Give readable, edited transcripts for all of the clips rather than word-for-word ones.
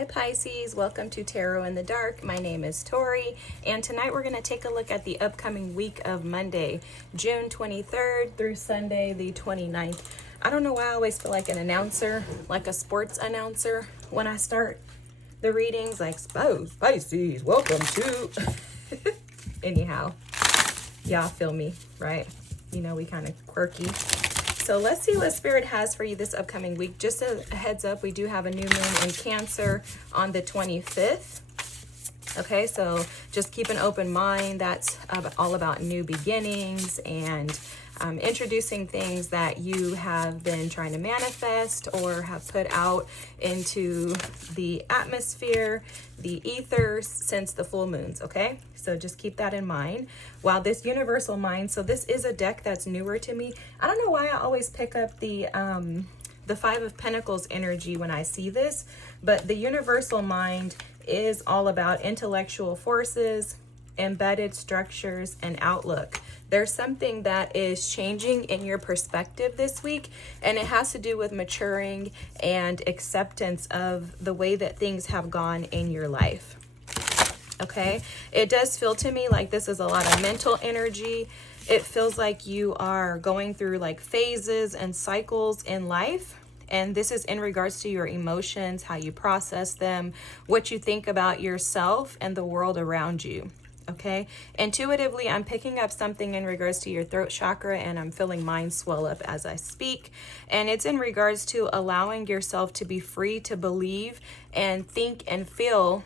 Hi Pisces, welcome to Tarot in the Dark. My name is Tori, and tonight we're going to take a look at the upcoming week of Monday, June 23rd through Sunday the 29th. I don't know why I always feel like an announcer, like a sports announcer, when I start the readings, like, Pisces, welcome to... Anyhow, y'all feel me, right? You know, we kind of quirky. So let's see what Spirit has for you this upcoming week. Just a heads up, we do have a new moon in Cancer on the 25th. Okay, so just keep an open mind. That's all about new beginnings and introducing things that you have been trying to manifest or have put out into the atmosphere, the ethers since the full moons, okay? So just keep that in mind. While this universal mind, so this is a deck that's newer to me. I don't know why I always pick up the Five of Pentacles energy when I see this, but the universal mind is all about intellectual forces, embedded structures, and outlook. There's something that is changing in your perspective this week, and it has to do with maturing and acceptance of the way that things have gone in your life. Okay, it does feel to me like this is a lot of mental energy. It feels like you are going through like phases and cycles in life. And this is in regards to your emotions, how you process them, what you think about yourself and the world around you. Okay, intuitively, I'm picking up something in regards to your throat chakra, and I'm feeling mine swell up as I speak. And it's in regards to allowing yourself to be free to believe and think and feel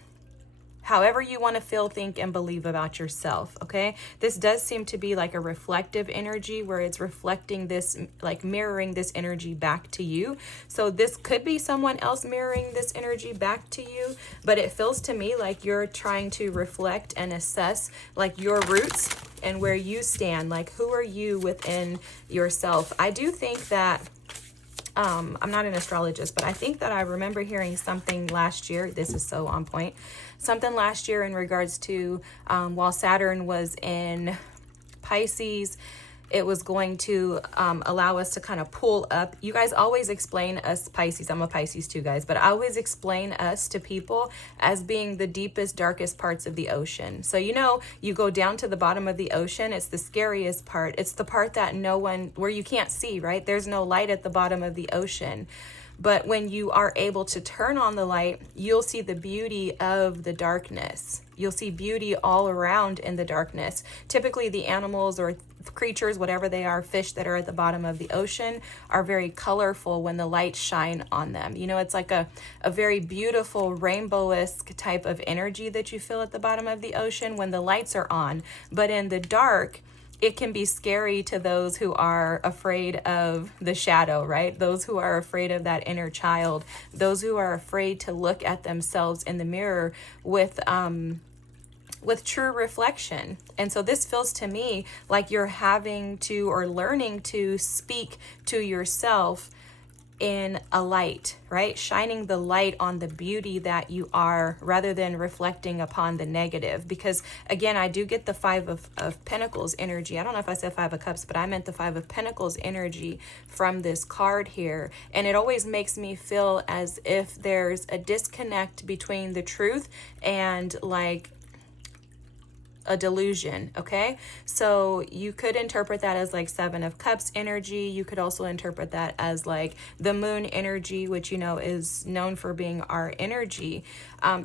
however you want to feel, think, and believe about yourself, okay? This does seem to be like a reflective energy where it's reflecting this, like mirroring this energy back to you. So this could be someone else mirroring this energy back to you, but it feels to me like you're trying to reflect and assess like your roots and where you stand, like who are you within yourself. I do think that I'm not an astrologist, but I think that I remember hearing something last year. This is so on point. Something last year in regards to while Saturn was in Pisces, it was going to allow us to kind of pull up. You guys always explain us Pisces. I'm a Pisces too, guys, but I always explain us to people as being the deepest, darkest parts of the ocean. So, you know, you go down to the bottom of the ocean. It's the scariest part. It's the part that where you can't see, right? There's no light at the bottom of the ocean. But when you are able to turn on the light, you'll see the beauty of the darkness. You'll see beauty all around in the darkness. Typically, the animals or creatures, whatever they are, fish that are at the bottom of the ocean, are very colorful when the lights shine on them. You know, it's like a very beautiful rainbow-esque type of energy that you feel at the bottom of the ocean when the lights are on. But in the dark, it can be scary to those who are afraid of the shadow, right? Those who are afraid of that inner child, those who are afraid to look at themselves in the mirror with true reflection. And so this feels to me like you're having to or learning to speak to yourself in a light, right? Shining the light on the beauty that you are rather than reflecting upon the negative. Because again, I do get the Five of Pentacles energy. I don't know if I said Five of Cups, but I meant the Five of Pentacles energy from this card here. And it always makes me feel as if there's a disconnect between the truth and like a delusion, okay? So you could interpret that as like Seven of Cups energy. You could also interpret that as like the moon energy, which, you know, is known for being our energy.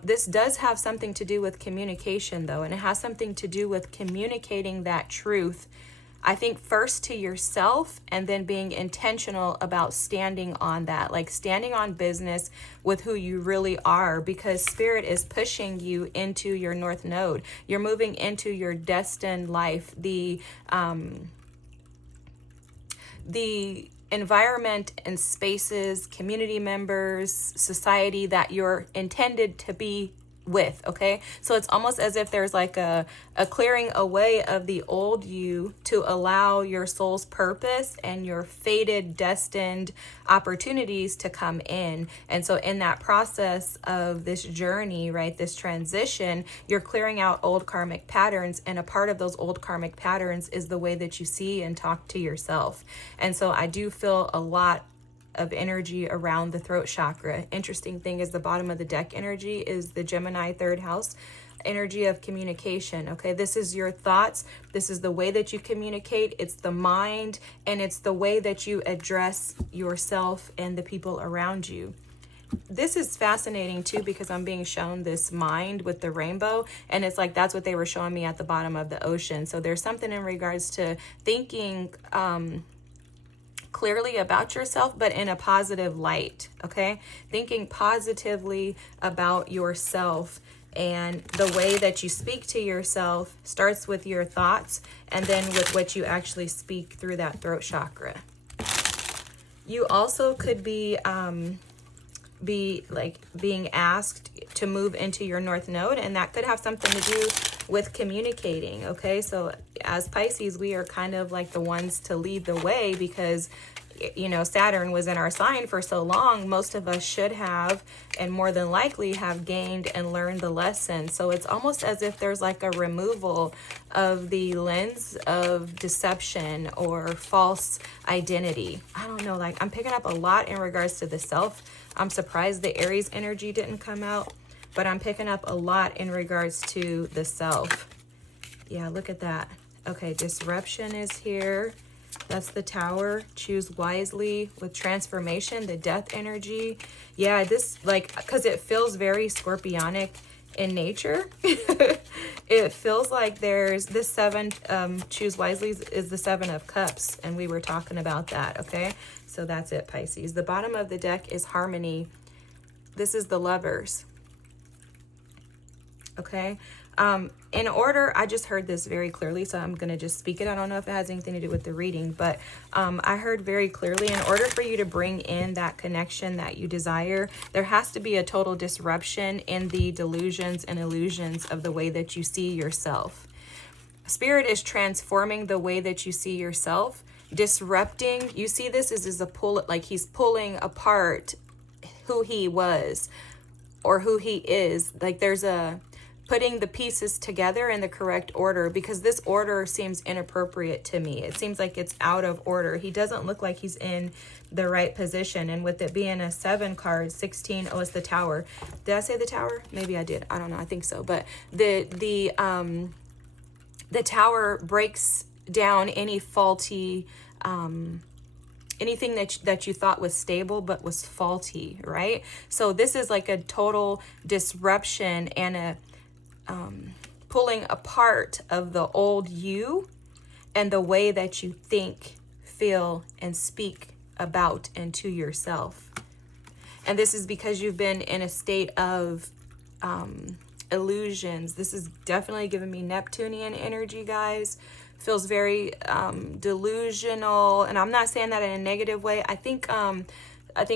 This does have something to do with communication, though, and it has something to do with communicating that truth, I think, first to yourself, and then being intentional about standing on that, like standing on business with who you really are, because Spirit is pushing you into your North Node. You're moving into your destined life, the environment and spaces, community members, society that you're intended to be with, okay? So it's almost as if there's like a clearing away of the old you to allow your soul's purpose and your fated, destined opportunities to come in. And so in that process of this journey, right, this transition, you're clearing out old karmic patterns, and a part of those old karmic patterns is the way that you see and talk to yourself. And so I do feel a lot of energy around the throat chakra. Interesting thing is the bottom of the deck energy is the Gemini third house energy of communication. Okay, this is your thoughts, this is the way that you communicate, it's the mind, and it's the way that you address yourself and the people around you. This is fascinating too, because I'm being shown this mind with the rainbow, and it's like that's what they were showing me at the bottom of the ocean. So there's something in regards to thinking clearly about yourself, but in a positive light. Okay, thinking positively about yourself. And the way that you speak to yourself starts with your thoughts, and then with what you actually speak through that throat chakra. You also could be being asked to move into your north node, and that could have something to do with communicating. Okay, so as Pisces, we are kind of like the ones to lead the way, because Saturn was in our sign for so long. Most of us should have, and more than likely have, gained and learned the lesson. So it's almost as if there's like a removal of the lens of deception or false identity. I don't know, like I'm picking up a lot in regards to the self. I'm surprised the Aries energy didn't come out, but I'm picking up a lot in regards to the self. Yeah, look at that. Okay, disruption is here. That's the Tower. Choose wisely with transformation, the death energy. Yeah, this because it feels very scorpionic in nature. It feels like there's this 7, choose wisely is the 7 of Cups, and we were talking about that. Okay, so that's it, Pisces. The bottom of the deck is harmony. This is the Lovers. Okay, in order, I just heard this very clearly, so I'm going to just speak it. I don't know if it has anything to do with the reading, but I heard very clearly, in order for you to bring in that connection that you desire, there has to be a total disruption in the delusions and illusions of the way that you see yourself. Spirit is transforming the way that you see yourself, disrupting. You see this as a pull, like he's pulling apart who he was or who he is. Like there's a putting the pieces together in the correct order, because this order seems inappropriate to me. It seems like it's out of order. He doesn't look like he's in the right position. And with it being a 7 card, 16, oh, it's the Tower. Did I say the Tower? Maybe I did. I don't know. I think so. But the Tower breaks down any faulty, anything that you thought was stable but was faulty, right? So this is like a total disruption and a pulling apart of the old you and the way that you think, feel, and speak about and to yourself. And this is because you've been in a state of illusions. This is definitely giving me Neptunian energy, guys. Feels very delusional, and I'm not saying that in a negative way. I think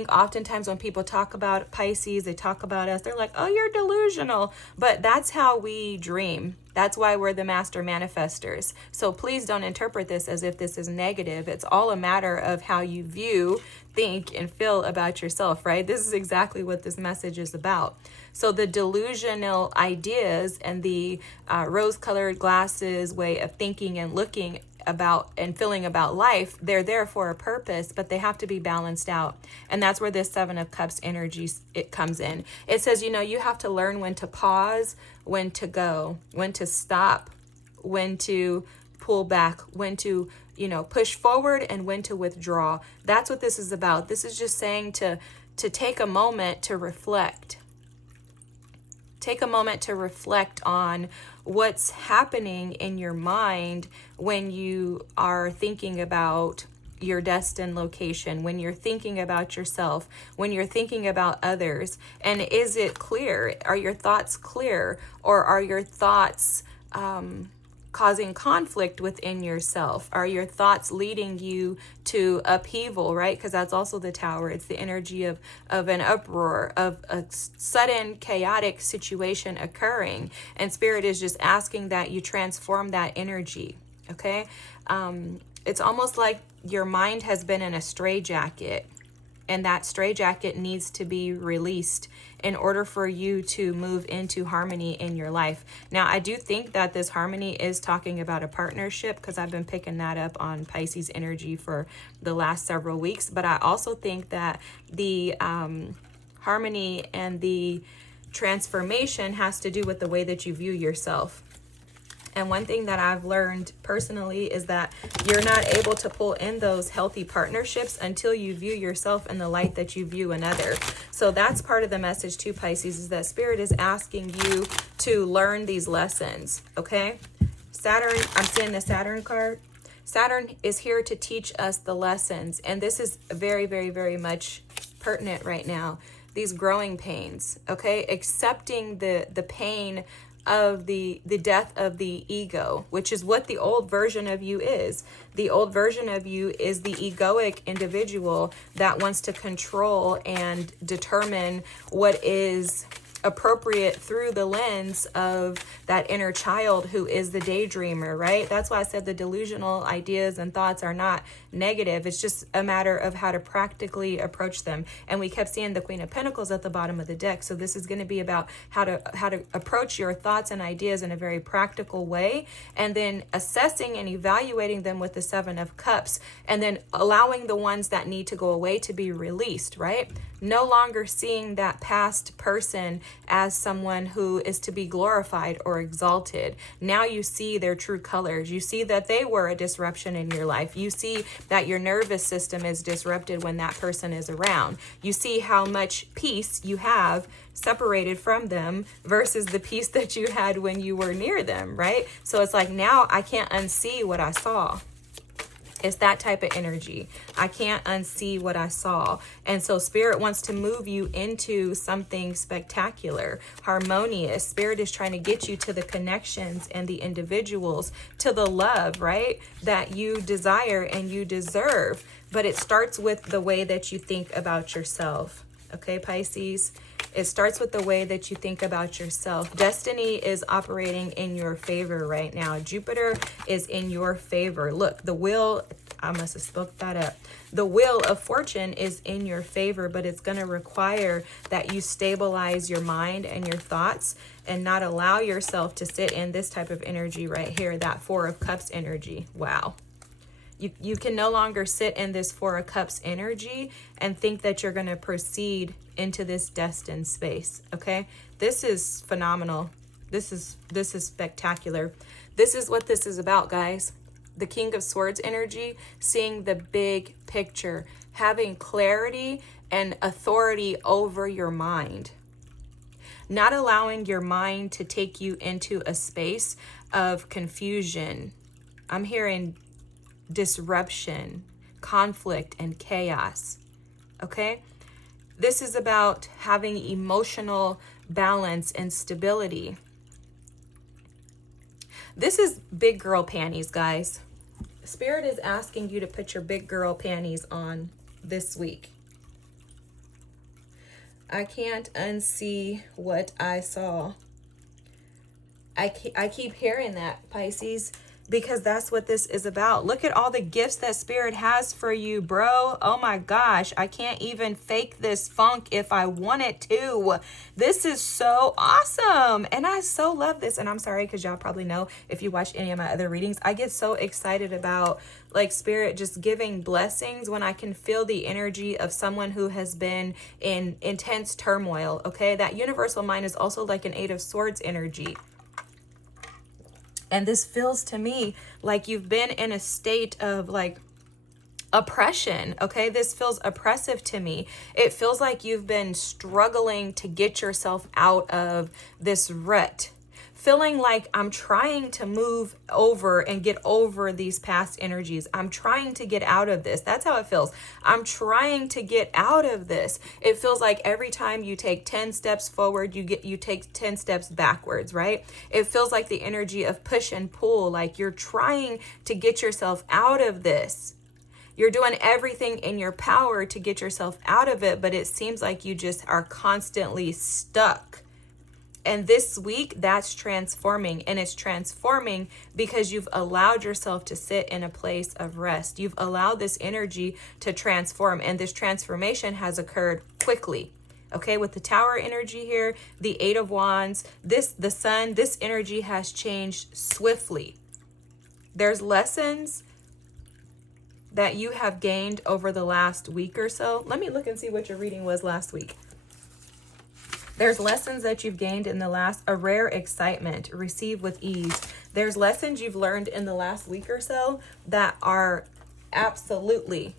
oftentimes when people talk about Pisces, they talk about us, they're like, oh, you're delusional. But that's how we dream. That's why we're the master manifestors. So please don't interpret this as if this is negative. It's all a matter of how you view, think, and feel about yourself, right? This is exactly what this message is about. So the delusional ideas and the rose-colored glasses way of thinking and looking about and feeling about life, they're there for a purpose, but they have to be balanced out. And that's where this 7 of Cups energy, it comes in. It says, you have to learn when to pause, when to go, when to stop, when to pull back, when to, push forward, and when to withdraw. That's what this is about. This is just saying to take a moment to reflect. Take a moment to reflect on what's happening in your mind when you are thinking about your destined location, when you're thinking about yourself, when you're thinking about others. And is it clear? Are your thoughts clear? Or are your thoughts causing conflict within yourself? Are your thoughts leading you to upheaval, right? Because that's also the Tower. It's the energy of an uproar, of a sudden chaotic situation occurring. And Spirit is just asking that you transform that energy, okay? It's almost like your mind has been in a straitjacket. And that straitjacket needs to be released in order for you to move into harmony in your life. Now, I do think that this harmony is talking about a partnership, because I've been picking that up on Pisces energy for the last several weeks. But I also think that the harmony and the transformation has to do with the way that you view yourself. And one thing that I've learned personally is that you're not able to pull in those healthy partnerships until you view yourself in the light that you view another. So that's part of the message to Pisces, is that Spirit is asking you to learn these lessons, okay? Saturn, I'm seeing the Saturn card. Saturn is here to teach us the lessons. And this is very, very, very much pertinent right now. These growing pains, okay? Accepting the pain of the death of the ego, which is what the old version of you is. The old version of you is the egoic individual that wants to control and determine what is appropriate through the lens of that inner child who is the daydreamer, right? That's why I said the delusional ideas and thoughts are not negative. It's just a matter of how to practically approach them. And we kept seeing the Queen of Pentacles at the bottom of the deck. So this is going to be about how to approach your thoughts and ideas in a very practical way, and then assessing and evaluating them with the Seven of Cups, and then allowing the ones that need to go away to be released, right? No longer seeing that past person as someone who is to be glorified or exalted. Now you see their true colors. You see that they were a disruption in your life. You see that your nervous system is disrupted when that person is around. You see how much peace you have separated from them versus the peace that you had when you were near them, right? So it's like, now I can't unsee what I saw. It's that type of energy. I can't unsee what I saw. And so Spirit wants to move you into something spectacular, harmonious. Spirit is trying to get you to the connections and the individuals, to the love, right, that you desire and you deserve. But it starts with the way that you think about yourself. Okay, Pisces? It starts with the way that you think about yourself. Destiny is operating in your favor right now. Jupiter is in your favor. Look, the wheel, I must have spoke that up. The wheel of fortune is in your favor, but it's going to require that you stabilize your mind and your thoughts and not allow yourself to sit in this type of energy right here, that Four of Cups energy. Wow. You can no longer sit in this Four of Cups energy and think that you're going to proceed into this destined space, okay? This is phenomenal. This is spectacular. This is what this is about, guys. The King of Swords energy, seeing the big picture, having clarity and authority over your mind. Not allowing your mind to take you into a space of confusion. I'm hearing disruption, conflict, and chaos. Okay? This is about having emotional balance and stability. This is big girl panties, guys. Spirit is asking you to put your big girl panties on this week. I can't unsee what I saw. I keep hearing that, Pisces, because that's what this is about. Look at all the gifts that Spirit has for you, bro. Oh my gosh, I can't even fake this funk if I wanted to. This is so awesome. And I so love this. And I'm sorry, because y'all probably know, if you watch any of my other readings, I get so excited about like Spirit just giving blessings when I can feel the energy of someone who has been in intense turmoil, okay? That universal mind is also like an Eight of Swords energy. And this feels to me like you've been in a state of like oppression, okay? This feels oppressive to me. It feels like you've been struggling to get yourself out of this rut. Feeling like I'm trying to move over and get over these past energies. I'm trying to get out of this. That's how it feels. I'm trying to get out of this. It feels like every time you take 10 steps forward, you take 10 steps backwards, right? It feels like the energy of push and pull, like you're trying to get yourself out of this. You're doing everything in your power to get yourself out of it, but it seems like you just are constantly stuck. And this week, that's transforming. And it's transforming because you've allowed yourself to sit in a place of rest. You've allowed this energy to transform. And this transformation has occurred quickly. Okay, with the Tower energy here, the Eight of Wands, the Sun, this energy has changed swiftly. There's lessons that you have gained over the last week or so. Let me look and see what your reading was last week. There's lessons that you've gained in the last, a rare excitement, receive with ease. There's lessons you've learned in the last week or so that are absolutely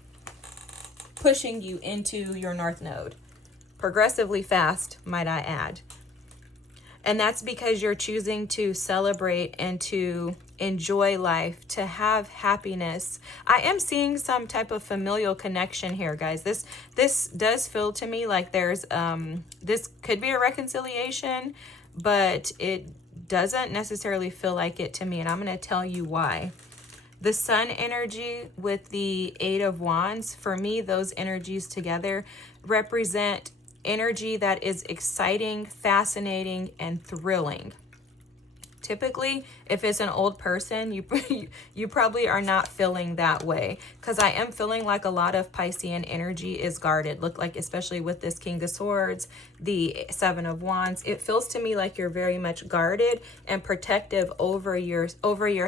pushing you into your North Node. Progressively fast, might I add. And that's because you're choosing to celebrate and to enjoy life, to have happiness. I am seeing some type of familial connection here, guys. This does feel to me like there's this could be a reconciliation, but it doesn't necessarily feel like it to me, and I'm going to tell you why. The Sun energy with the Eight of Wands, for me, those energies together represent energy that is exciting, fascinating, and thrilling. Typically, if it's an old person, you probably are not feeling that way, because I am feeling like a lot of Piscean energy is guarded. Look, like especially with this King of Swords, the Seven of Wands, it feels to me like you're very much guarded and protective over your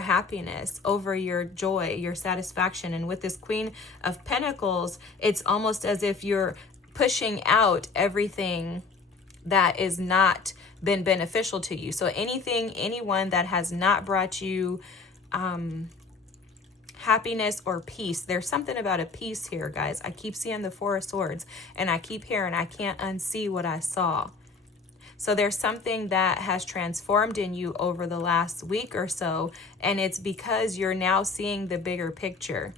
happiness, over your joy, your satisfaction. And with this Queen of Pentacles, it's almost as if you're pushing out everything that is not been beneficial to you. So anyone that has not brought you happiness or peace. There's something about a peace here, guys. I keep seeing the Four of Swords, and I keep hearing I can't unsee what I saw. So there's something that has transformed in you over the last week or so, and it's because you're now seeing the bigger picture.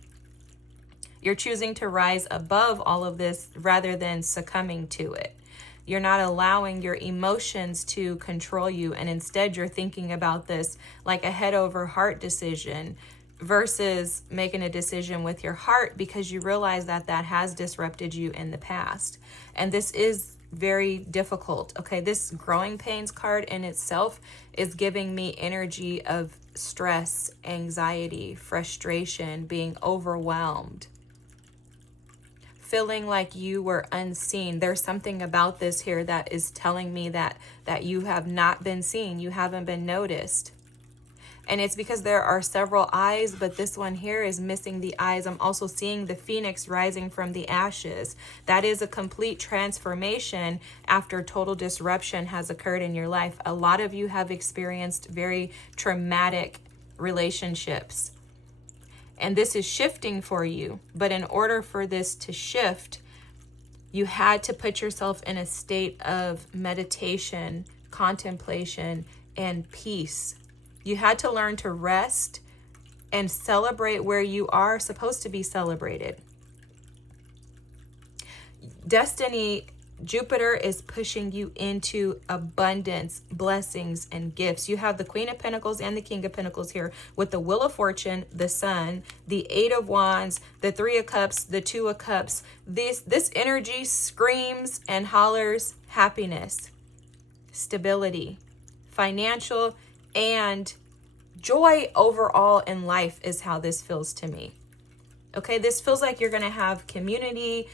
You're choosing to rise above all of this rather than succumbing to it. You're not allowing your emotions to control you, and instead you're thinking about this like a head over heart decision versus making a decision with your heart, because you realize that that has disrupted you in the past. And this is very difficult. Okay, this growing pains card in itself is giving me energy of stress, anxiety, frustration, being overwhelmed, feeling like you were unseen. There's something about this here that is telling me that you have not been seen, you haven't been noticed. And it's because there are several eyes, but this one here is missing the eyes. I'm also seeing the phoenix rising from the ashes. That is a complete transformation after total disruption has occurred in your life. A lot of you have experienced very traumatic relationships, and this is shifting for you. But in order for this to shift, you had to put yourself in a state of meditation, contemplation, and peace. You had to learn to rest and celebrate where you are supposed to be celebrated. Destiny, Jupiter is pushing you into abundance, blessings, and gifts. You have the Queen of Pentacles and the King of Pentacles here with the Wheel of Fortune, the Sun, the Eight of Wands, the Three of Cups, the Two of Cups. This energy screams and hollers happiness, stability, financial, and joy overall in life is how this feels to me. Okay, this feels like you're going to have community,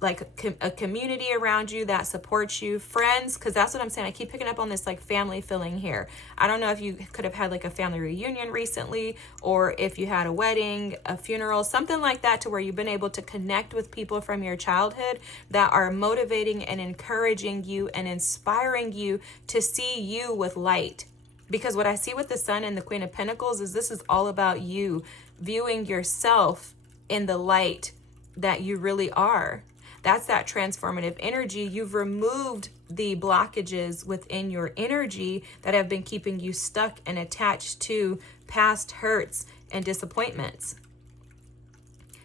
like a community around you that supports you, friends, because that's what I'm saying. I keep picking up on this like family feeling here. I don't know if you could have had like a family reunion recently, or if you had a wedding, a funeral, something like that, to where you've been able to connect with people from your childhood that are motivating and encouraging you and inspiring you to see you with light. Because what I see with the Sun and the Queen of Pentacles is this is all about you viewing yourself in the light that you really are. That's that transformative energy. You've removed the blockages within your energy that have been keeping you stuck and attached to past hurts and disappointments.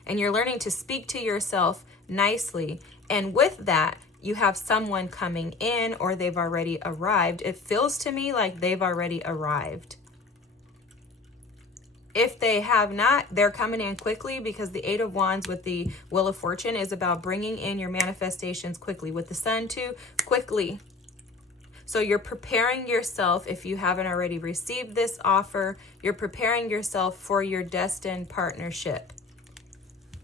And you're learning to speak to yourself nicely. And with that, you have someone coming in, or they've already arrived. It feels to me like they've already arrived. If they have not, they're coming in quickly, because the Eight of Wands with the Wheel of Fortune is about bringing in your manifestations quickly. With the Sun too, quickly. So you're preparing yourself, if you haven't already received this offer, you're preparing yourself for your destined partnership.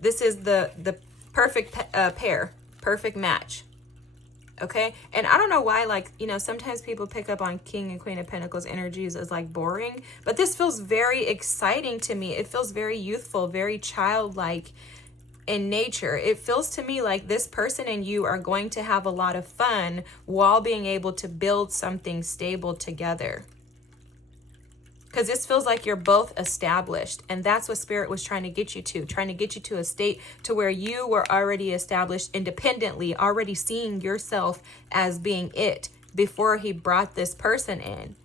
This is the perfect pair, perfect match. Okay. And I don't know why, like, you know, sometimes people pick up on King and Queen of Pentacles energies as like boring, but this feels very exciting to me. It feels very youthful, very childlike in nature. It feels to me like this person and you are going to have a lot of fun while being able to build something stable together. Because this feels like you're both established. And that's what Spirit was trying to get you to a state to where you were already established independently, already seeing yourself as being it before he brought this person in.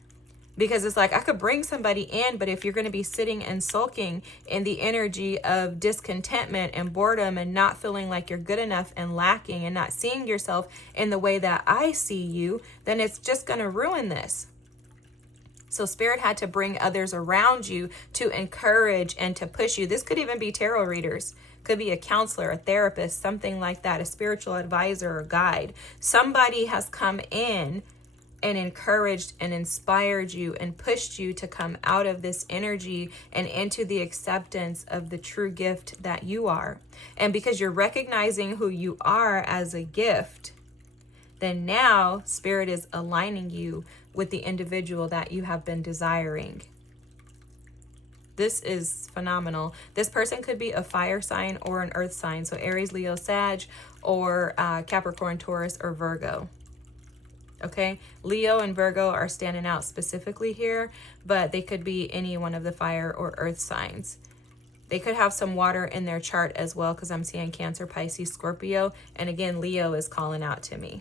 Because it's like, I could bring somebody in, but if you're going to be sitting and sulking in the energy of discontentment and boredom and not feeling like you're good enough and lacking and not seeing yourself in the way that I see you, then it's just going to ruin this. So Spirit had to bring others around you to encourage and to push you. This could even be tarot readers. Could be a counselor, a therapist, something like that, a spiritual advisor or guide. Somebody has come in and encouraged and inspired you and pushed you to come out of this energy and into the acceptance of the true gift that you are. And because you're recognizing who you are as a gift, then now Spirit is aligning you with the individual that you have been desiring. This is phenomenal. This person could be a fire sign or an earth sign. So Aries, Leo, Sag, or Capricorn, Taurus, or Virgo. Okay, Leo and Virgo are standing out specifically here, but they could be any one of the fire or earth signs. They could have some water in their chart as well, because I'm seeing Cancer, Pisces, Scorpio, and again, Leo is calling out to me.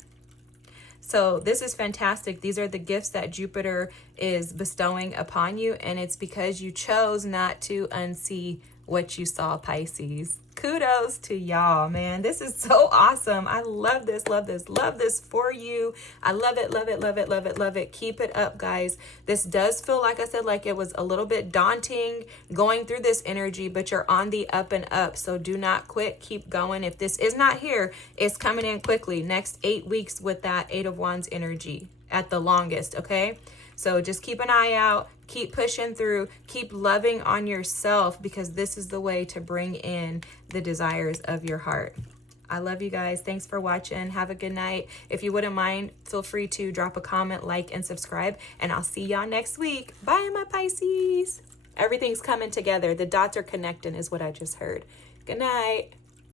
So this is fantastic. These are the gifts that Jupiter is bestowing upon you, and it's because you chose not to unsee what you saw, Pisces. Kudos to y'all, man. This is so awesome. I love this, love this, love this for you. I love it, love it, love it, love it, love it. Keep it up, guys. This does feel, like I said, like it was a little bit daunting going through this energy, but you're on the up and up. So do not quit. Keep going. If this is not here, it's coming in quickly. Next 8 weeks with that 8 of Wands energy at the longest, okay? So just keep an eye out, keep pushing through, keep loving on yourself, because this is the way to bring in the desires of your heart. I love you guys. Thanks for watching. Have a good night. If you wouldn't mind, feel free to drop a comment, like, and subscribe, and I'll see y'all next week. Bye, my Pisces. Everything's coming together. The dots are connecting is what I just heard. Good night.